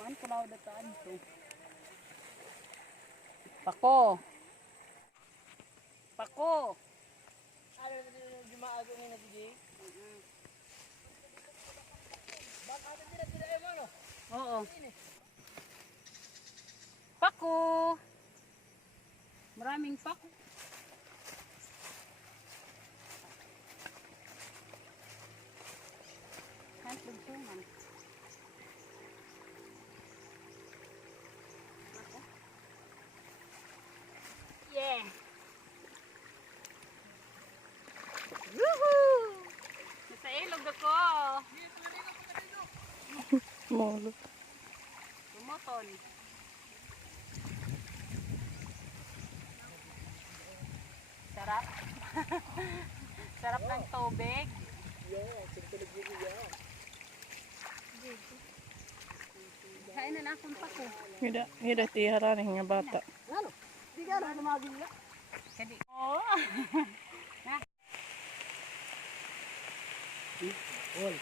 Man kunaw dataan to. Pako. Pako. Ano di maago ni DJ? Baka tira mo no? Oo. Pako. Maraming pako. Hantlog tungan. Yeah. Woohoo! Nasa ilog ako. Molo. Tumoton. Sarap. Sarap ng tubig. Yeah, sintulog mo yeah. Kain na akong pako. Hida tiharaning nga bata. Ano? Di ka na lumagin niya. Kadi. Oh. Ol.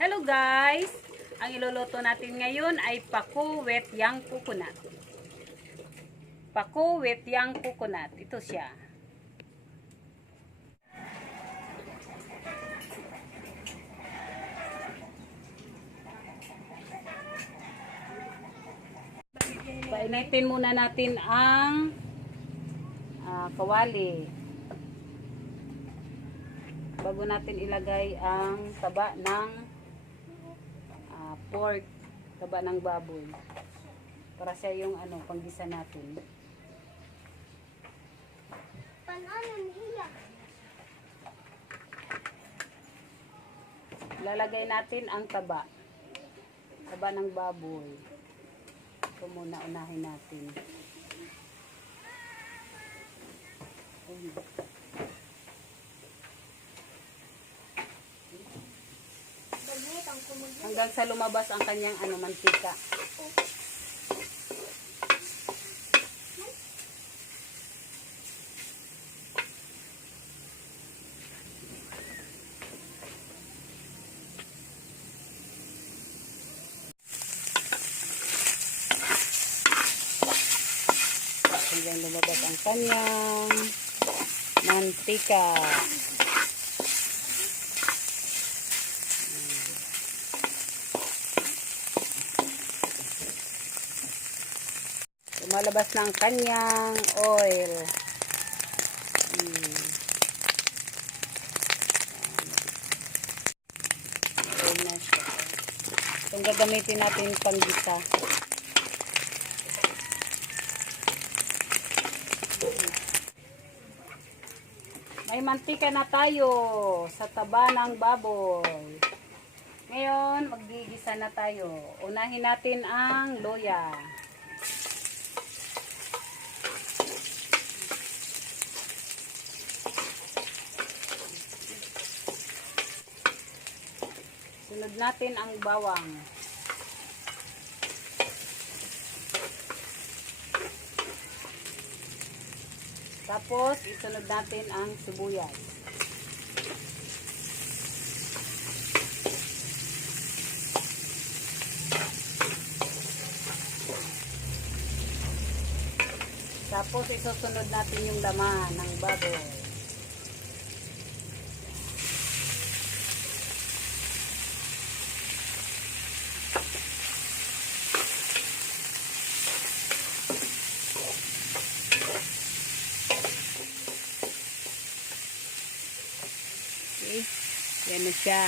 Hello guys! Ang iluluto natin ngayon ay pako with young coconut. Pako with young coconut. Ito siya. Painitin muna natin ang kawali. Bago natin ilagay ang taba ng pork, taba ng baboy. Para siya yung panggisa natin. Lalagay natin ang taba. Taba ng baboy. Ito muna unahin natin. Hanggang sa lumabas ang kanyang mantika. Hanggang lumabas ang kanyang mantika. Lumalabas na ang kanyang oil. Oil na siya. Itong gagamitin natin panggisa. May mantika na tayo sa taba ng baboy. Ngayon, maggigisa na tayo. Unahin natin ang luya. Sunod natin ang bawang. Tapos, isunod natin ang sibuyas. Tapos, isusunod natin yung laman ng baboy. Okay, yan na siya.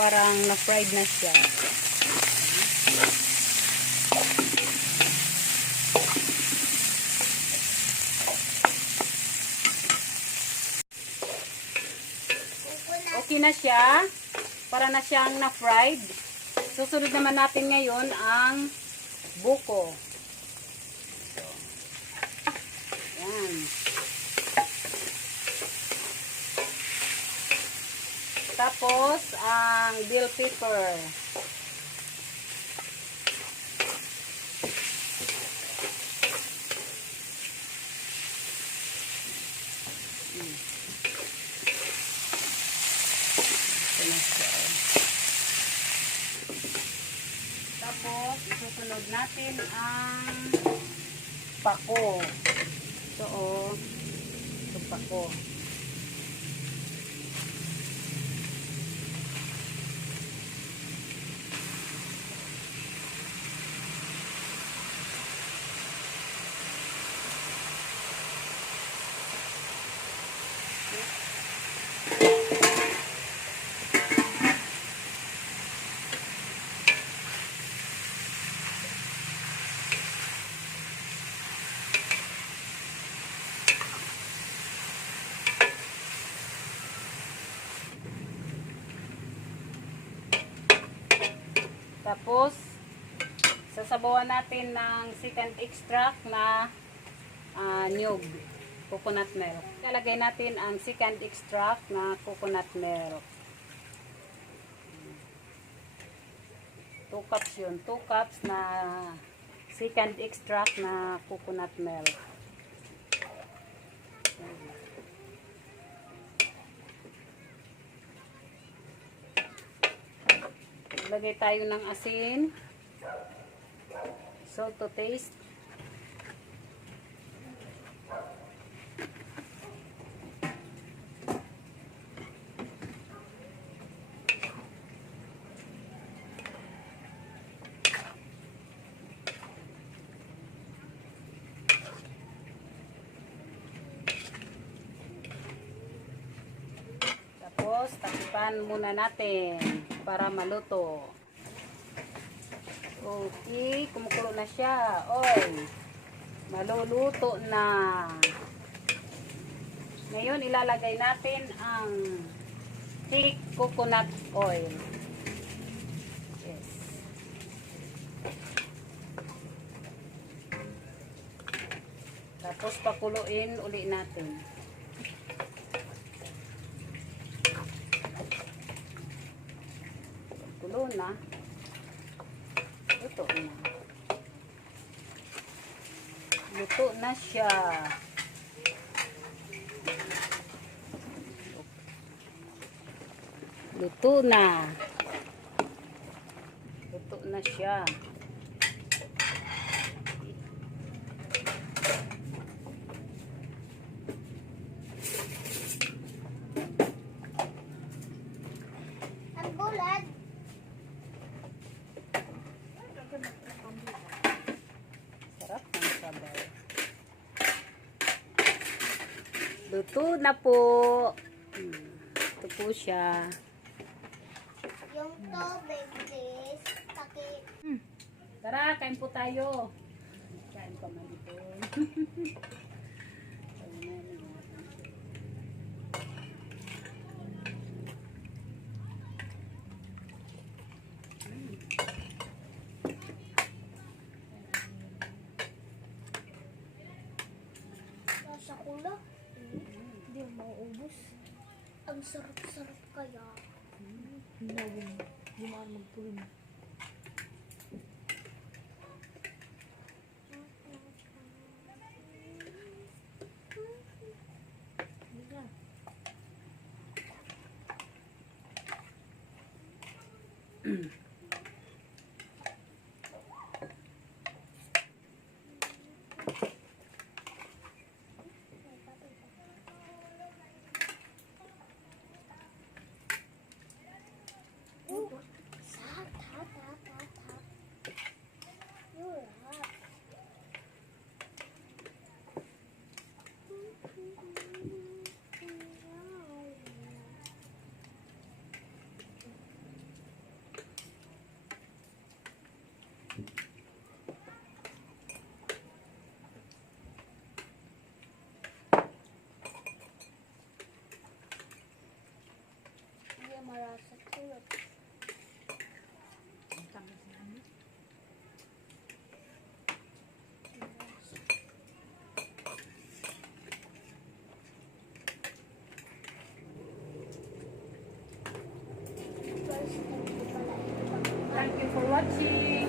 Parang na-fried na siya. Okay na siya. Para na siyang na-fried. Susunod naman natin ngayon ang buko. Yan. Tapos, ang bell pepper. Ito na siya. Tapos, isusunod natin ang pako. Ito o. Ito pako. Tapos, sasabawan natin ng second extract na nyug, coconut milk. Ilalagay natin ang second extract na coconut milk. 2 cups yun. 2 cups na second extract na coconut milk. Lagay tayo ng asin, salt to taste, tapos takipan muna natin para maluto. Okay, kumukulo na siya. Oy, maluluto na. Ngayon, ilalagay natin ang thick coconut oil. Yes. Tapos, pakuluin uli natin. Kulo na. Luto na. Luto na siya. Luto na. Luto na siya. Ang bulat. Sarap ng sabaw. Luto na po. Ito po siya. Yung tubig, please. Tara, kain po tayo. Kain pa man ito. Nasa kulo. Hindi mo mauubos. Ang sarap-sarap kaya. Hindi mo magtuloy. Marasa tulad. for watching.